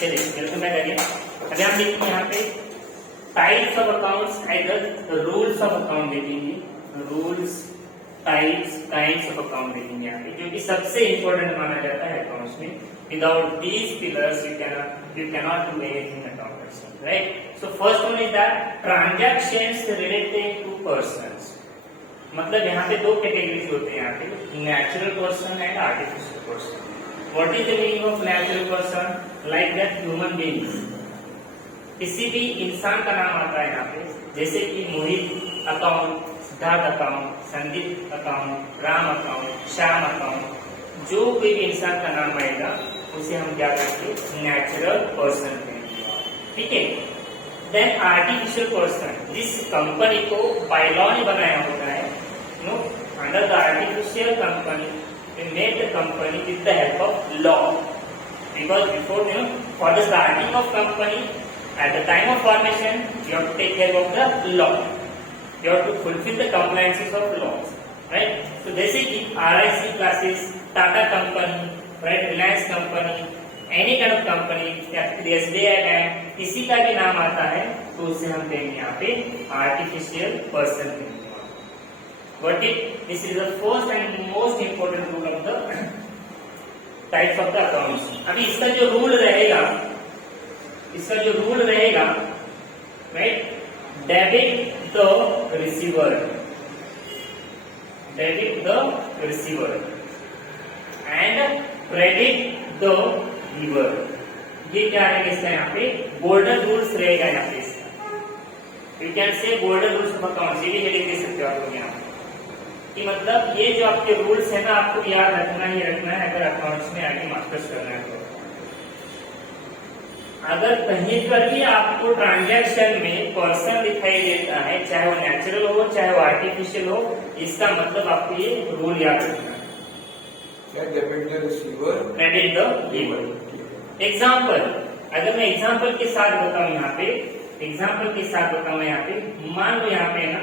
चलिए welcome back again. अभी हम देखेंगे यहाँ पे टाइप्स ऑफ अकाउंट्स, इधर रूल्स ऑफ अकाउंट देखेंगे, rules, types, kinds of account देखेंगे यहाँ पे, जो कि सबसे इंपॉर्टेंट माना जाता है अकाउंट्स में। Without these pillars you cannot do anything in accounts, right? So first one is that transactions related to persons. मतलब यहाँ पे दो कैटेगरीज होते हैं यहाँ पे, natural person and artificial person. What is the meaning of natural person? Like that human beings, किसी भी इंसान का नाम आता है यहाँ पे, जैसे कि Mohit account, Siddharth account, Sandeep account, Ram account, Shyam account, जो कोई भी इंसान का नाम आएगा उसे हम क्या कहेंगे? नेचुरल पर्सन कहेंगे, ठीक है। देन आर्टिफिशियल पर्सन, जिस कंपनी को बाय लॉ ने बनाया होता है, no, under the artificial company we made the company with the help of law, because before, for the starting of company, at the time of formation, you have to take care of the law, you have to fulfill the compliances of laws, right? So जैसे कि RIC classes, Tata company, right, Reliance company, any kind of company, या फिर SBI bank, किसी का भी नाम आता है तो उसे हम कहेंगे यहाँ पे आर्टिफिशियल पर्सन कहेंगे। But this is the first and most important rule of the types of the accounts. अभी इसका जो रूल रहेगा, right? Debit the receiver and credit the giver. ये क्या रहेगा इसका यहाँ पे? गोल्डन रूल्स रहेगा यहाँ पे इसका। You can say golden rules of accounts, ये भी हेडिंग दे सकते हो आप लोग यहाँ पे, कि मतलब ये जो आपके रूल्स है ना, आपको याद रखना ही रखना है अगर अकाउंट्स में आगे मास्टर्स करना है तो। अगर कहीं पर भी आपको ट्रांजैक्शन में पर्सन दिखाई देता है, चाहे वो नेचुरल हो चाहे वो आर्टिफिशियल हो, इसका मतलब आपको ये रूल याद रखना है। Debit the receiver, credit the giver. Example, अगर मैं एग्जाम्पल के साथ बताऊं यहाँ पे, मान लो यहाँ पे ना,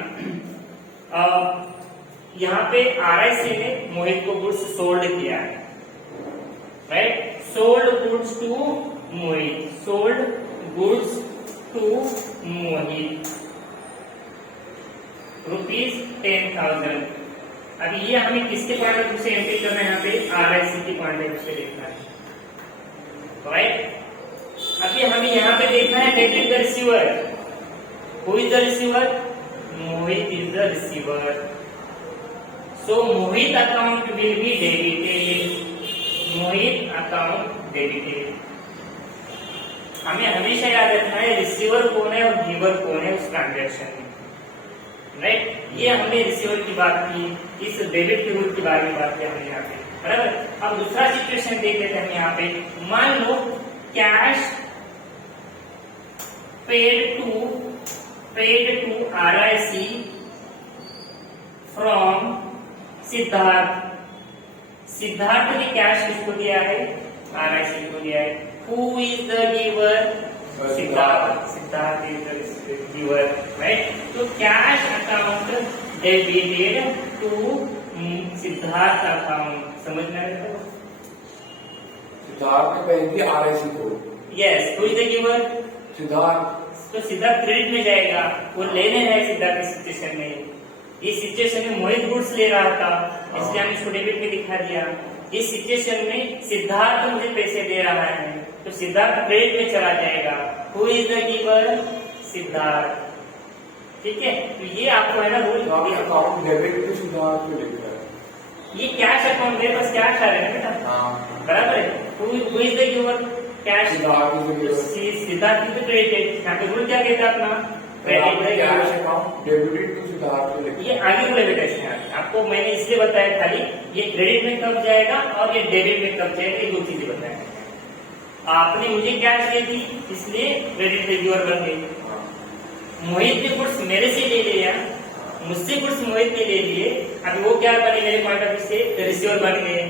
यहाँ पे RIC ने मोहित को गुड्स सोल्ड किया है, राइट? सोल्ड गुड्स टू मोहित, ₹10,000। अभी ये हमें किसके पॉइंट ऑफ व्यू से एंट्री करना है? यहाँ पे RIC के पॉइंट ऑफ व्यू से देखना है, राइट? अभी हमें यहाँ पे देखना है debit the receiver. Who is the receiver? Mohit is the receiver. So Mohit account will be debited। हमें हमेशा याद रखना है रिसीवर कौन है और गिवर कौन है उस ट्रांजैक्शन में, राइट? ये हमने रिसीवर की बात की, इस डेबिट के रूल के बारे में बात की हमने यहाँ पे, बराबर। अब दूसरा सिचुएशन देख लेते हैं यहाँ पे। मान लो cash paid to RIC from Siddharth ने कैश किसको दिया है? RIC को दिया है। Who is the giver? Siddharth is the giver, right? तो cash account debited to Siddharth account, समझ में आया? सिद्धार्थ ने पे किया RIC को, yes. Who is the giver? Siddharth. तो सिद्धार्थ क्रेडिट में जाएगा, वो लेने है सिद्धार्थ इस सिचुएशन में। इस सिचुएशन में मोहित गुड्स ले रहा था, इसलिए हमने इसको डेबिट में दिखा दिया। इस सिचुएशन में सिद्धार्थ मुझे पैसे दे रहा है, तो सिद्धार्थ क्रेडिट में चला जाएगा। Who is the giver? Siddharth, ठीक है। तो ये आपको है ना rule, account debit to Siddharth में लिखा है। ये कैश अकाउंट है, बस कैश आ रहा है बेटा, बराबर है। Who is the giver? Cash. Siddharth is credited. यहाँ पे रूल क्या कहता है अपना? Credit account debited to Siddharth. ये आगे लिमिटेशन है, आपको मैंने इसलिए बताया खाली ये क्रेडिट में कब जाएगा और ये डेबिट में कब जाएगा, ये दो चीजें बताया। आपने मुझे कैश दे दी इसलिए क्रेडिट रिव्यूअर बन गई। मोहित ने गुड्स मेरे से ले लिया, मुझसे गुड्स मोहित ने ले लिए, अभी वो क्या बने मेरे पॉइंट ऑफ व्यू से? रिसीवर बन गए।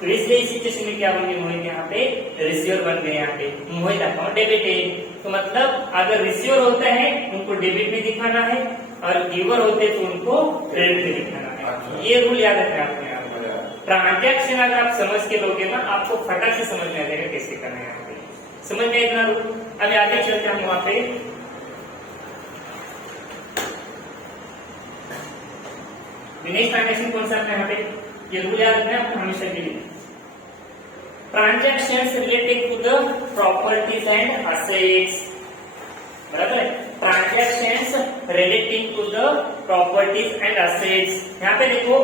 तो इसलिए इस सिचुएशन में क्या बन गए? मोहित यहाँ पे रिसीवर बन गए। यहाँ पे मोहित अकाउंट डेबिटेड। तो मतलब अगर रिसीवर होते हैं उनको डेबिट में दिखाना है और गिवर होते तो उनको क्रेडिट में दिखाना है। ये रूल याद रखना है आपको। यहाँ ट्रांजैक्शन अगर आप समझ के लोगे ना, आपको फटाक से समझ में आ जाएगा कैसे करना है यहाँ पे। समझ में इतना रूल। अब आगे चलते हैं वहां पे। नेक्स्ट ट्रांजैक्शन कौन सा है यहाँ पे, ये रूल याद रखना है आपको हमेशा के लिए। Transactions related to the properties and assets, बराबर है। Transactions relating to the properties and assets, यहाँ पे देखो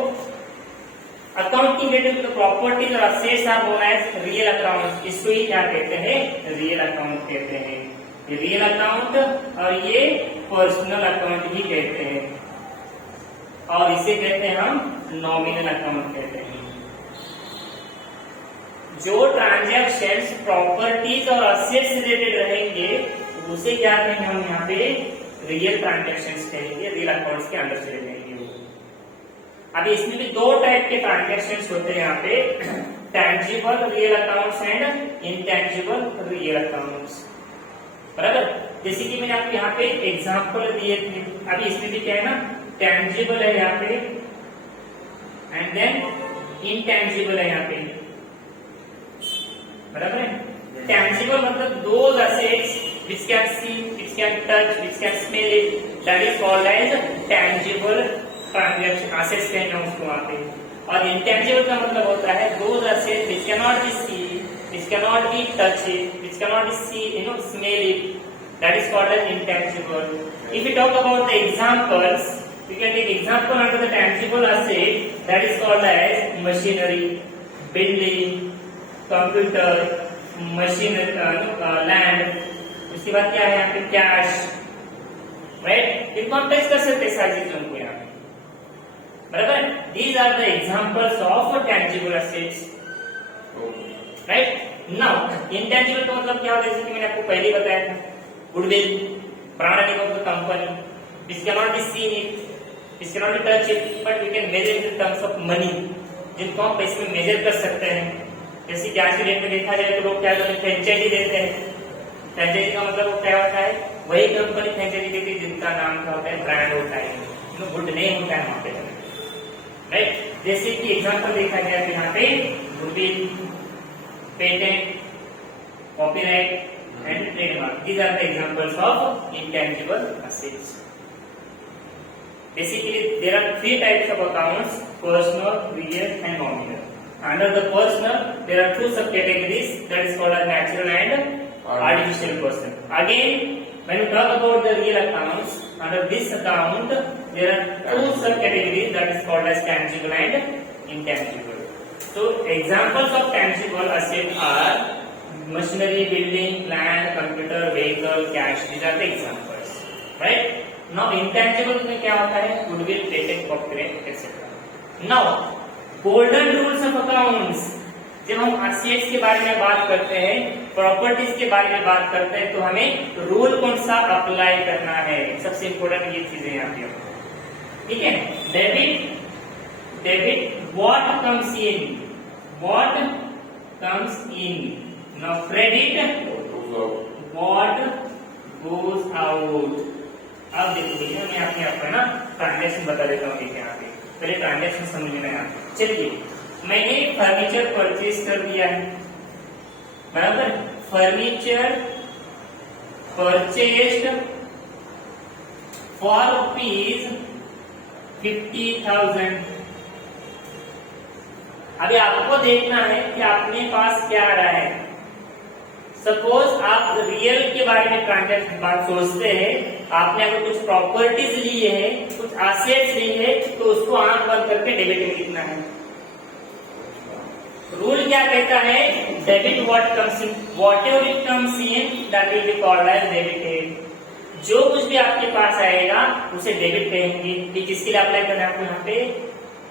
accounting related to the properties और assets are known as real account. इसको ही क्या कहते हैं, रियल अकाउंट कहते हैं। ये रियल अकाउंट और ये पर्सनल अकाउंट भी कहते हैं, और इसे कहते हैं हम नॉमिनल अकाउंट कहते हैं। जो ट्रांजैक्शंस प्रॉपर्टीज और असेट्स रिलेटेड रहेंगे उसे क्या कहेंगे हम यहाँ पे, रियल ट्रांजैक्शंस कहेंगे, रियल अकाउंट्स के अंदर चले जाएंगे वो। अभी इसमें भी दो टाइप के ट्रांजैक्शंस होते हैं यहाँ पे, tangible real accounts and intangible real accounts, बराबर। जैसे कि मैंने आपको यहाँ पे एग्जांपल दिए थे, अभी इसमें भी क्या है ना, टैंजिबल है यहाँ पे एंड देन इनटैंजिबल है यहाँ पे, बराबर है। टैंजिबल मतलब those assets which can see, which can touch, which can smell it, that is called as tangible transaction, assets कहते हैं उसको वहाँ पे। और intangible का मतलब होता है those assets which cannot be seen, which cannot be touched, which cannot be see, smell it, that is called as intangible. If we talk about the examples, we can take example under the tangible asset, that is called as machinery, building, computer, machine, land. उसके बाद क्या है यहाँ पे, cash, right. इनको हम touch कर सकते हैं सारी चीजों को यहाँ पे, बराबर। These are the examples of tangible assets, right. Now intangible का मतलब क्या होता है, जैसे कि मैंने आपको पहले ही बताया था, goodwill, brand name of the company, which cannot be seen it, which cannot be touched it, but we can measure in terms of money, जिनको हम पैसे में मेजर कर सकते हैं। जैसे कि आज के डेट में देखा जाए तो लोग क्या करते हैं, फ्रेंचाइजी देते हैं। फ्रेंचाइजी का मतलब वो क्या होता है, वही कंपनी फ्रेंचाइजी देती है जिनका नाम क्या होता है, ब्रांड होता है, गुड नेम होता है वहां पे, राइट। जैसे कि एग्जांपल देखा जाए तो यहाँ पे goodwill, patent, copyright and trademark, these are the examples of intangible assets. Basically, there are three types of accounts: personal, real, and nominal. Under the personal, there are two subcategories, that is called as natural and artificial person. Again, when you talk about the real accounts, under this account, there are two subcategories, that is called as tangible and intangible. So, examples of tangible assets are machinery, building, land, computer, vehicle, cash. These are the examples, right? Now intangible में क्या होता है, goodwill, patent, copyright etcetera. Now golden rules of accounts, जब हम assets के बारे में बात करते हैं, प्रॉपर्टीज के बारे में बात करते हैं, तो हमें रूल कौन सा अप्लाई करना है, सबसे इंपोर्टेंट ये चीजें यहाँ पे, ठीक है। Debit what comes in, what comes in. Now credit what goes out. अब देखो भैया, मैं आपके आपको ना ट्रांजैक्शन बता देता हूँ यहाँ पे, पहले ट्रांजैक्शन समझ लेना है। चलिए, मैंने फर्नीचर परचेज कर दिया है, बराबर। Furniture purchased for rupees 50,000। अभी आपको देखना है कि अपने पास क्या आ रहा है। सपोज आप रियल के बारे में ट्रांजैक्शन बात सोचते हैं, आपने अगर कुछ प्रॉपर्टीज ली है, कुछ एसेट्स ली है, तो उसको आंख बंद करके डेबिट में लिखना है। रूल क्या कहता है, debit what comes in, whatever it comes in that will be called as debited. जो कुछ भी आपके पास आएगा उसे डेबिट कहेंगे। कि किसके लिए अप्लाई करना है आपको यहाँ पे,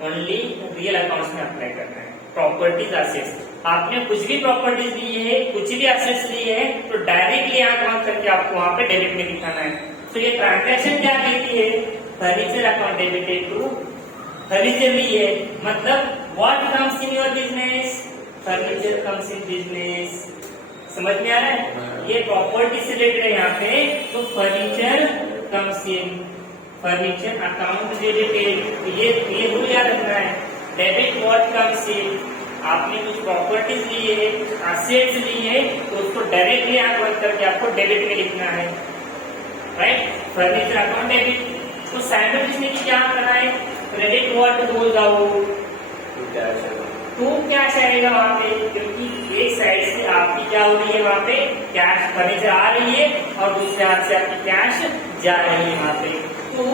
ओनली रियल अकाउंट्स में अप्लाई करना है। प्रॉपर्टीज एसेट्स, आपने कुछ भी प्रॉपर्टीज ली है, कुछ भी एसेट्स ली है, तो डायरेक्टली आंख बंद करके आपको वहां पे डेबिट में दिखाना है। तो ये ट्रांजैक्शन क्या कहती है, furniture account debited to furniture ली है, मतलब what comes in your business, furniture comes in business. समझ में आ रहा है, ये प्रॉपर्टी से रिलेटेड है यहाँ पे, तो फर्नीचर कम्स इन, फर्नीचर अकाउंट डेबिटेड। ये रूल याद रखना है, डेबिट व्हाट कम्स इन, आपने कुछ प्रॉपर्टीज ली है, एसेट्स ली है, तो उसको डायरेक्टली आंख बंद करके आपको डेबिट में लिखना है, राइट। Furniture account debit. तो साइमल्टेनियसली क्या करना है, credit what goes out to cash आएगा वहां पे, क्योंकि एक साइड से आपकी क्या हो रही है वहां पे कैश फर्नीचर आ रही है और दूसरे हाथ से आपकी कैश जा रही है वहां पे, तो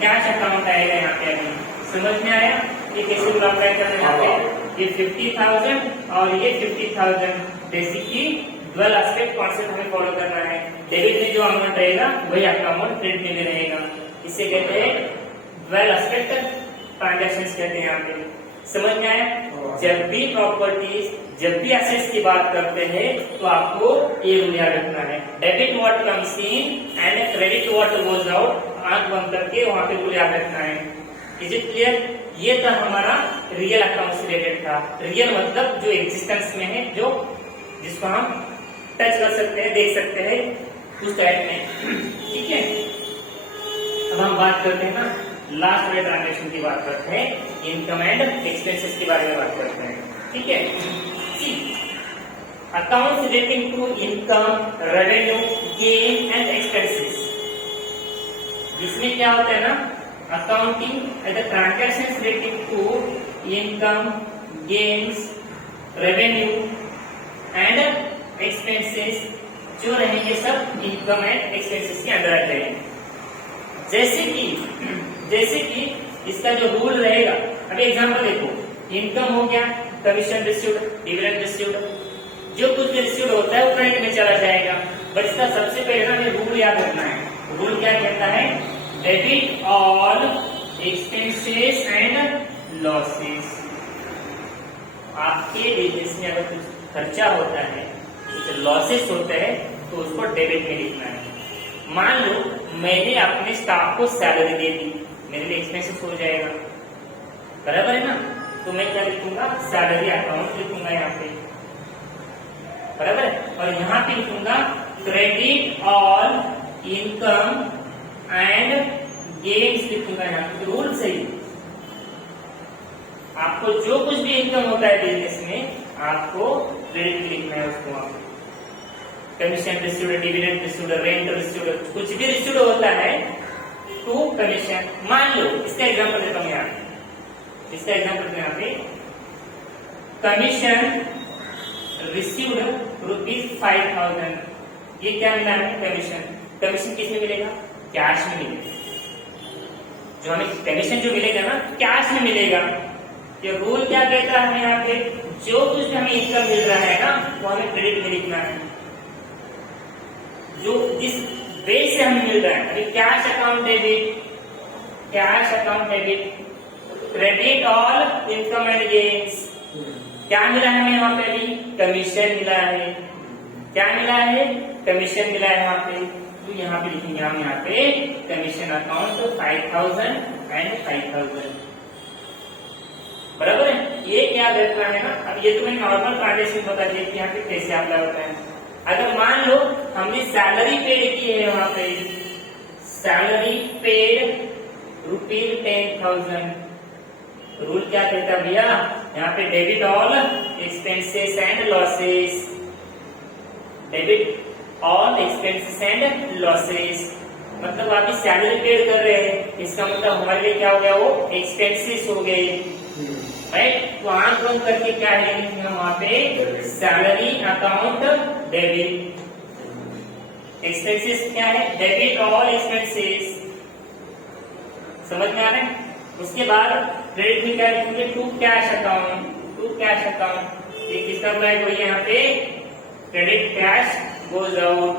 कैश अकाउंट आएगा यहाँ पे। अभी समझ में आया ये कैसे अप्लाई करना है यहाँ पे। ये 50,000 और ये 50,000 बेसिकली डुअल एस्पेक्ट कॉन्सेप्ट हमें फॉलो करना है। डेबिट में जो अमाउंट रहेगा वही आपका अमाउंट क्रेडिट में भी रहेगा। इसे कहते हैं डुअल एस्पेक्ट ट्रांजैक्शंस कहते हैं यहाँ पे। समझ में आया। जब भी प्रॉपर्टीज, जब भी एसेट्स की बात करते हैं तो आपको ये रूल याद रखना है, debit what comes in and credit what goes out. आंख बंद करके वहां पे रूल याद रखना है। Is it clear. ये था हमारा रियल अकाउंट से रिलेटेड था। रियल मतलब जो एग्जिस्टेंस में है, जो जिसको हम टच कर सकते हैं, देख सकते हैं, उस टाइप में। ठीक है। अब हम बात करते हैं ना लास्ट वाले ट्रांजेक्शन की बात करते हैं, इनकम एंड एक्सपेंसेस के बारे में बात करते हैं। ठीक है। Account relating to income, revenue, gain and expenses, जिसमें क्या होता है ना, accounting and transactions relating to income, gains, revenue and expenses जो रहेंगे सब इनकम एंड एक्सपेंसेस के अंदर आते हैं। जैसे कि इसका जो रूल रहेगा, अभी एग्जांपल देखो, इनकम हो गया, कमीशन रिसीव्ड, डिविडेंड रिसीव्ड, जो कुछ भी रिसीव्ड होता है वो क्रेडिट में चला जाएगा। बट इसका सबसे पहले ना रूल याद रखना है। रूल क्या कहता है, debit all expenses and losses. आपके बिजनेस में अगर कुछ खर्चा होता है, कुछ लॉसेस होते हैं, तो उसको डेबिट में लिखना है। मान लो मैंने अपने स्टाफ को सैलरी दे दी, मेरे लिए एक्सपेंसेस हो जाएगा, बराबर है ना। तो मैं क्या लिखूंगा, सैलरी अकाउंट लिखूंगा यहाँ पे, बराबर है। और यहाँ पे लिखूंगा credit all income and gains लिखूंगा यहाँ पे। रूल सही, आपको जो कुछ भी इनकम होता है बिजनेस में, आपको क्रेडिट लिखना है उसको। आप commission received, dividend received, rent received, कुछ भी रिसीव्ड होता है टू कमीशन। मान लो इसका एग्जांपल देता हूँ यहाँ, इसका एग्जांपल यहाँ पे कमीशन रिसीव्ड ₹5,000, ये क्या मिला है, कमीशन। कमीशन किस में मिलेगा, कैश में मिलेगा। जो हमें कमीशन जो मिलेगा ना, कैश में मिलेगा। ये रूल क्या कहता है हमें यहाँ पे, जो कुछ हमें इनकम मिल रहा है ना, वो हमें क्रेडिट में लिखना है, जो जिस बेस से हमें मिल रहा है। अभी cash account debit, cash account debit, credit all income and gains. क्या मिला है हमें वहां पे, अभी कमीशन मिला है। क्या मिला है, कमीशन मिला है यहाँ पे। तो यहाँ पे लिखेंगे हम यहाँ पे कमीशन अकाउंट 5,000 एंड 5,000, बराबर है। ये क्या रखना है ना। अब ये तो मैं नॉर्मल ट्रांजेक्शन बता दिया कि यहाँ पे कैसे अप्लाई होता है। अगर मान लो हमने सैलरी पेड की है, वहां पे सैलरी पेड ₹10,000, रूल क्या कहता है भैया, यहाँ पे debit all expenses and losses, debit all expenses and losses. मतलब आप सैलरी पेड कर रहे हैं, इसका मतलब हमारे लिए क्या हो गया, वो एक्सपेंसेस हो गए, राइट। तो आंख बंद करके क्या है वहां पे, सैलरी अकाउंट डेबिट, एक्सपेंसेस क्या है, डेबिट ऑल एक्सपेंसेस। समझ में आ रहा है। उसके बाद क्रेडिट में क्या लिखेंगे, to cash account, to cash account. ये किसका अप्लाई हुई है यहाँ पे, क्रेडिट कैश गोज आउट।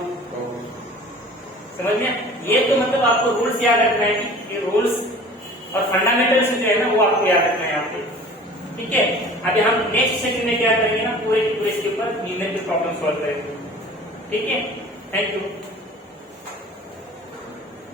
समझ में। ये तो मतलब आपको रूल्स याद रखना है कि ये रूल्स और फंडामेंटल्स जो है ना, वो आपको याद रखना है यहाँ पे। ठीक है। अभी हम नेक्स्ट सेशन में क्या करेंगे ना, पूरे इसके ऊपर न्यूमेरिकल प्रॉब्लम सॉल्व करेंगे। ठीक है। Thank you.